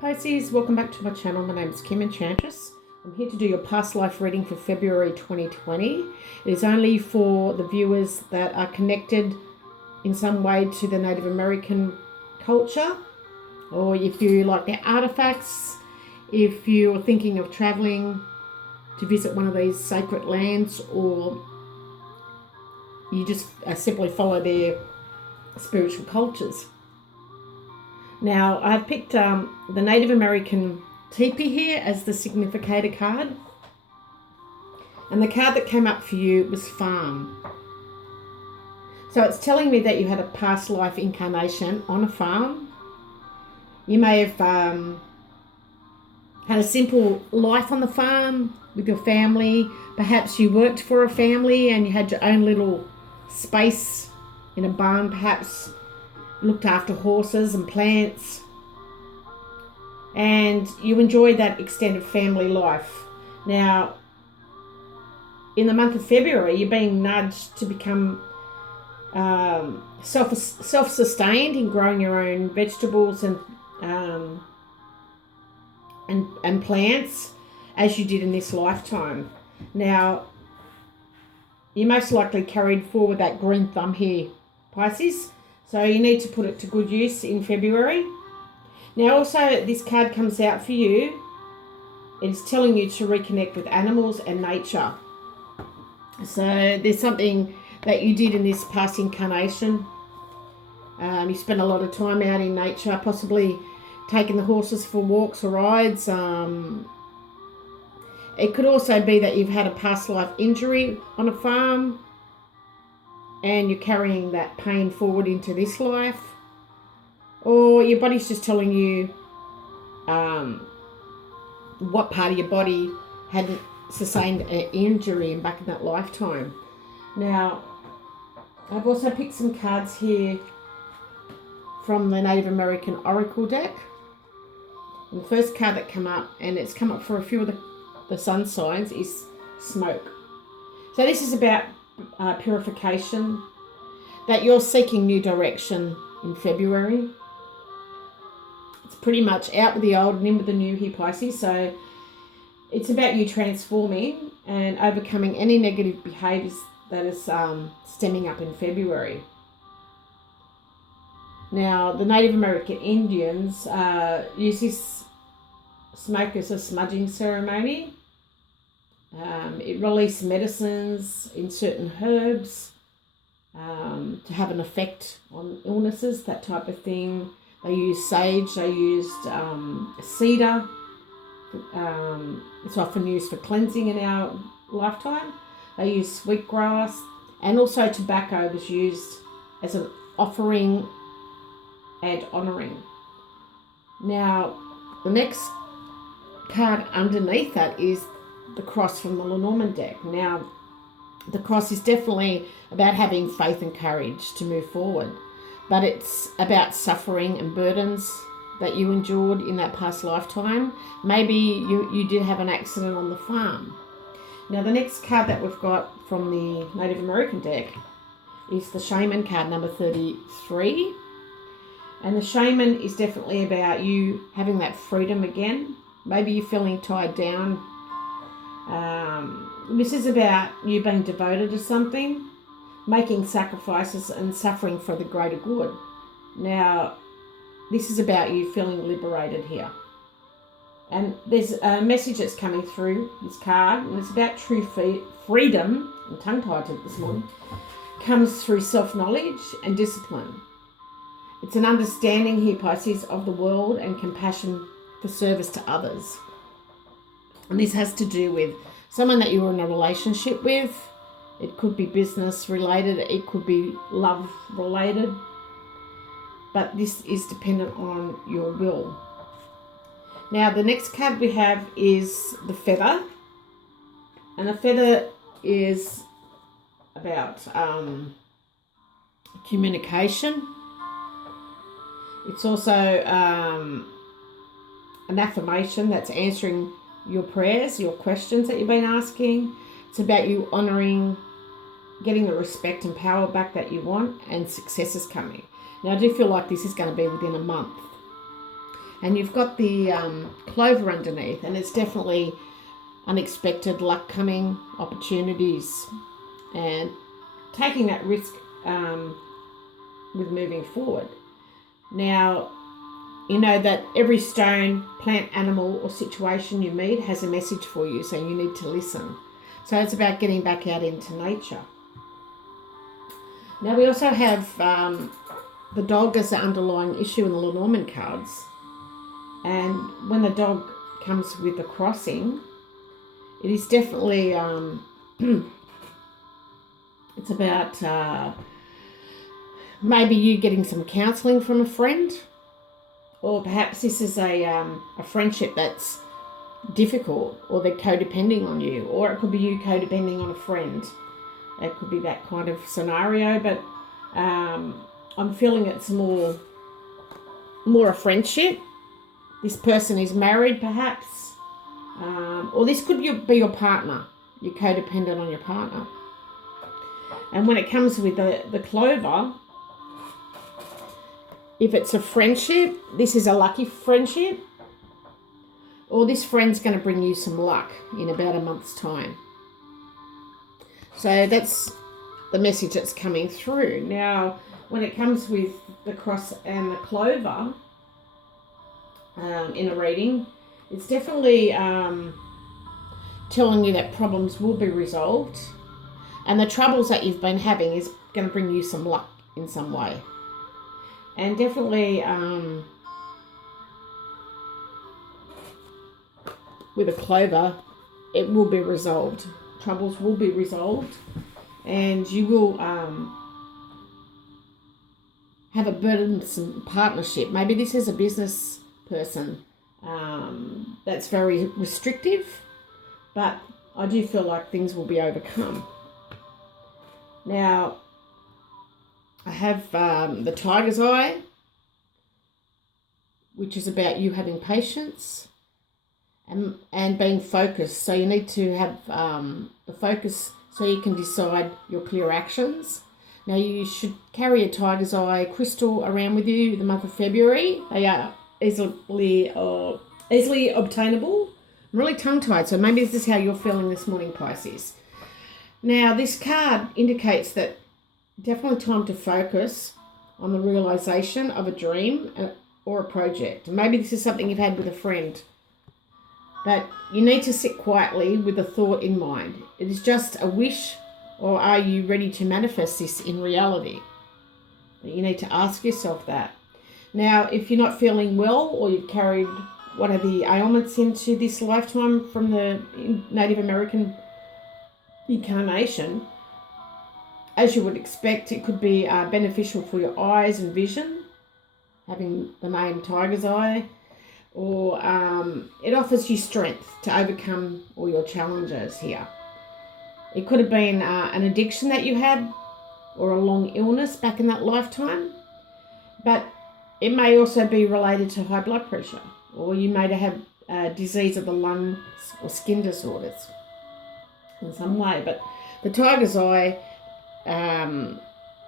Pisces, welcome back to my channel. My name is Kim Enchantress. I'm here to do your past life reading for February 2020. It is only for the viewers that are connected in some way to the Native American culture, or if you like their artifacts, if you're thinking of traveling to visit one of these sacred lands, or you just simply follow their spiritual cultures. Now, I've picked the Native American teepee here as the significator card. And the card that came up for you was farm. So it's telling me that you had a past life incarnation on a farm. You may have had a simple life on the farm with your family. Perhaps you worked for a family and you had your own little space in a barn, perhaps looked after horses and plants, and you enjoyed that extended family life. Now, in the month of February, you're being nudged to become self-sustained in growing your own vegetables and plants, as you did in this lifetime. Now, you most likely carried forward that green thumb here, Pisces. So you need to put it to good use in February. Now also, this card comes out for you. It's telling you to reconnect with animals and nature. So there's something that you did in this past incarnation. You spent a lot of time out in nature, possibly taking the horses for walks or rides. It could also be that you've had a past life injury on a farm, and you're carrying that pain forward into this life, or your body's just telling you what part of your body hadn't sustained an injury back in that lifetime. Now, I've also picked some cards here from the Native American Oracle deck. And the first card that came up, and it's come up for a few of the sun signs, is smoke. So this is about purification, that you're seeking new direction in February. It's pretty much out with the old and in with the new here, Pisces. So it's about you transforming and overcoming any negative behaviours that is stemming up in February. Now, the Native American Indians use this smoke as a smudging ceremony. It releases medicines in certain herbs to have an effect on illnesses, that type of thing. They use sage, they used cedar. It's often used for cleansing in our lifetime. They use sweetgrass, and also tobacco was used as an offering and honouring. Now, the next card underneath that is the cross from the Lenormand deck. Now, the cross is definitely about having faith and courage to move forward, but it's about suffering and burdens that you endured in that past lifetime. Maybe you did have an accident on the farm. Now, the next card that we've got from the Native American deck is the Shaman card, number 33. And the Shaman is definitely about you having that freedom again. Maybe you're feeling tied down. This is about you being devoted to something, making sacrifices and suffering for the greater good. Now, this is about you feeling liberated here. And there's a message that's coming through this card, and it's about true freedom, I'm tongue-tied to it this morning, comes through self-knowledge and discipline. It's an understanding here, Pisces, of the world and compassion for service to others. And this has to do with someone that you're in a relationship with. It could be business related, it could be love related, but this is dependent on your will. Now, the next card we have is the feather, and the feather is about communication. It's also an affirmation that's answering your prayers, your questions that you've been asking. It's about you honouring, getting the respect and power back that you want, and success is coming. Now, I do feel like this is going to be within a month. And you've got the clover underneath, and it's definitely unexpected luck coming, opportunities, and taking that risk with moving forward. Now, you know that every stone, plant, animal, or situation you meet has a message for you, so you need to listen. So it's about getting back out into nature. Now we also have the dog as the underlying issue in the Lenormand cards. And when the dog comes with the crossing, it is definitely, it's about maybe you getting some counselling from a friend, or perhaps this is a friendship that's difficult, or they're codepending on you, or it could be you codepending on a friend. It could be that kind of scenario, but I'm feeling it's more a friendship. This person is married, perhaps, or this could be your partner. You're codependent on your partner. And when it comes with the clover, if it's a friendship, this is a lucky friendship, or this friend's going to bring you some luck in about a month's time. So that's the message that's coming through. Now, when it comes with the cross and the clover in a reading, it's definitely telling you that problems will be resolved, and the troubles that you've been having is going to bring you some luck in some way. And definitely with a clover, it will be resolved. Troubles will be resolved, and you will have a burdensome partnership. Maybe this is a business person that's very restrictive, but I do feel like things will be overcome. Now, I have the tiger's eye, which is about you having patience and being focused. So you need to have the focus so you can decide your clear actions. Now, you should carry a tiger's eye crystal around with you the month of February. They are easily obtainable. I'm really tongue-tied, so maybe this is how you're feeling this morning, Pisces. Now, this card indicates that definitely time to focus on the realisation of a dream or a project. Maybe this is something you've had with a friend. But you need to sit quietly with a thought in mind. It is just a wish, or are you ready to manifest this in reality? You need to ask yourself that. Now, if you're not feeling well, or you've carried one of the ailments into this lifetime from the Native American incarnation, as you would expect, it could be beneficial for your eyes and vision, having the name Tiger's Eye, or it offers you strength to overcome all your challenges here. It could have been an addiction that you had, or a long illness back in that lifetime, but it may also be related to high blood pressure, or you may have a disease of the lungs or skin disorders in some way. But the Tiger's Eye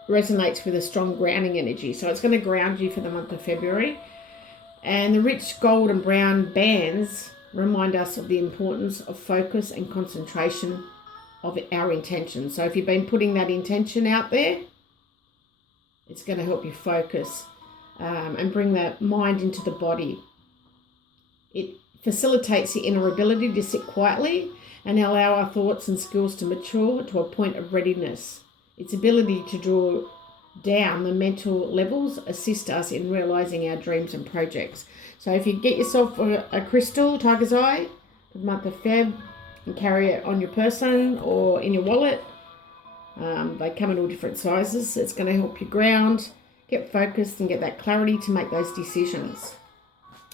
resonates with a strong grounding energy, so it's going to ground you for the month of February. And the rich gold and brown bands remind us of the importance of focus and concentration of our intention. So if you've been putting that intention out there, it's going to help you focus and bring the mind into the body. It facilitates the inner ability to sit quietly and allow our thoughts and skills to mature to a point of readiness. Its ability to draw down the mental levels assist us in realising our dreams and projects. So if you get yourself a crystal, Tiger's Eye, for the month of Feb, and carry it on your person or in your wallet, they come in all different sizes. It's going to help you ground, get focused, and get that clarity to make those decisions.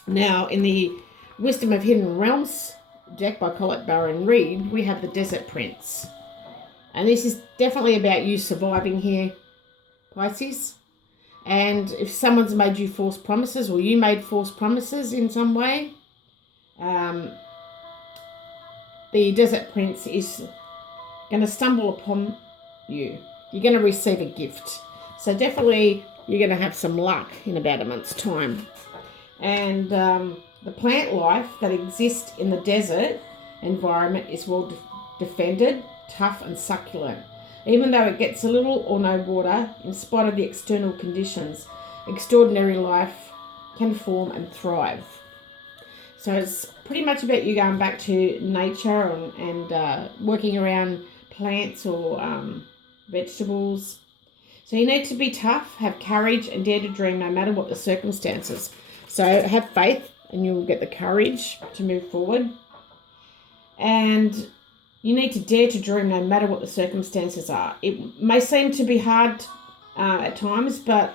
Now, in the Wisdom of Hidden Realms deck by Colette Baron Reed, we have the Desert Prince. And this is definitely about you surviving here, Pisces. And if someone's made you false promises, or you made false promises in some way, the Desert Prince is going to stumble upon you. You're going to receive a gift. So definitely you're going to have some luck in about a month's time. And the plant life that exists in the desert environment is well defended, tough and succulent. Even though it gets a little or no water, in spite of the external conditions, extraordinary life can form and thrive. So it's pretty much about you going back to nature and working around plants or vegetables. So you need to be tough, have courage and dare to dream no matter what the circumstances. So have faith and you'll get the courage to move forward. And you need to dare to dream no matter what the circumstances are. It may seem to be hard at times, but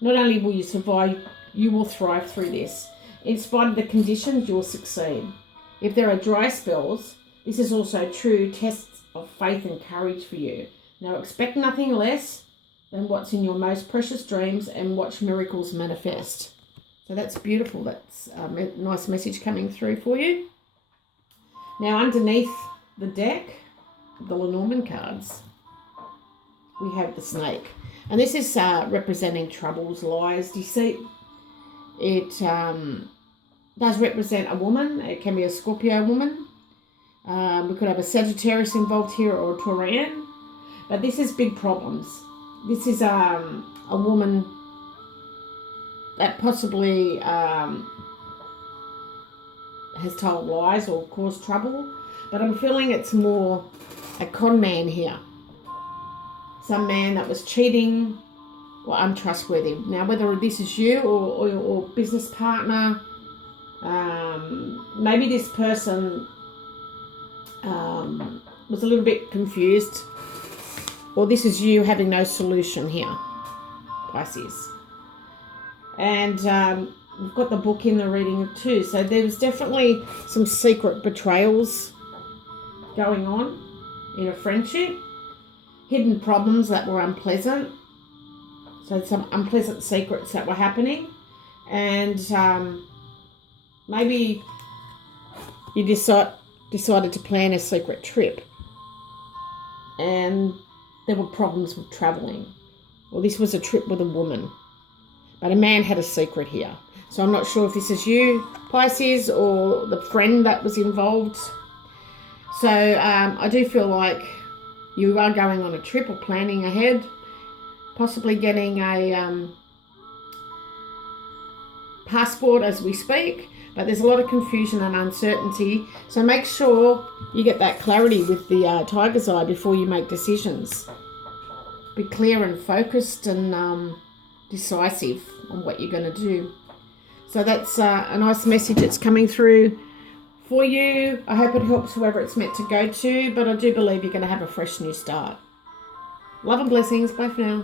not only will you survive, you will thrive through this. In spite of the conditions, you will succeed. If there are dry spells, this is also true tests of faith and courage for you. Now expect nothing less than what's in your most precious dreams and watch miracles manifest. So that's beautiful. That's a nice message coming through for you. Now underneath the deck, the Lenormand cards, we have the snake. And this is representing troubles, lies, deceit. It does represent a woman. It can be a Scorpio woman. We could have a Sagittarius involved here or a Taurian. But this is big problems. This is a woman that possibly has told lies or caused trouble. But I'm feeling it's more a con man here. Some man that was cheating or untrustworthy. Now, whether this is you or business partner, maybe this person was a little bit confused, or this is you having no solution here, Pisces. And we've got the book in the reading too. So there was definitely some secret betrayals going on in a friendship, hidden problems that were unpleasant. So some unpleasant secrets that were happening. And maybe you decided to plan a secret trip. And there were problems with travelling. Well, this was a trip with a woman. But a man had a secret here. So I'm not sure if this is you, Pisces, or the friend that was involved. So I do feel like you are going on a trip or planning ahead, possibly getting a passport as we speak, but there's a lot of confusion and uncertainty. So make sure you get that clarity with the tiger's eye before you make decisions. Be clear and focused and decisive on what you're going to do. So that's a nice message that's coming through for you. I hope it helps whoever it's meant to go to, but I do believe you're going to have a fresh new start. Love and blessings. Bye for now.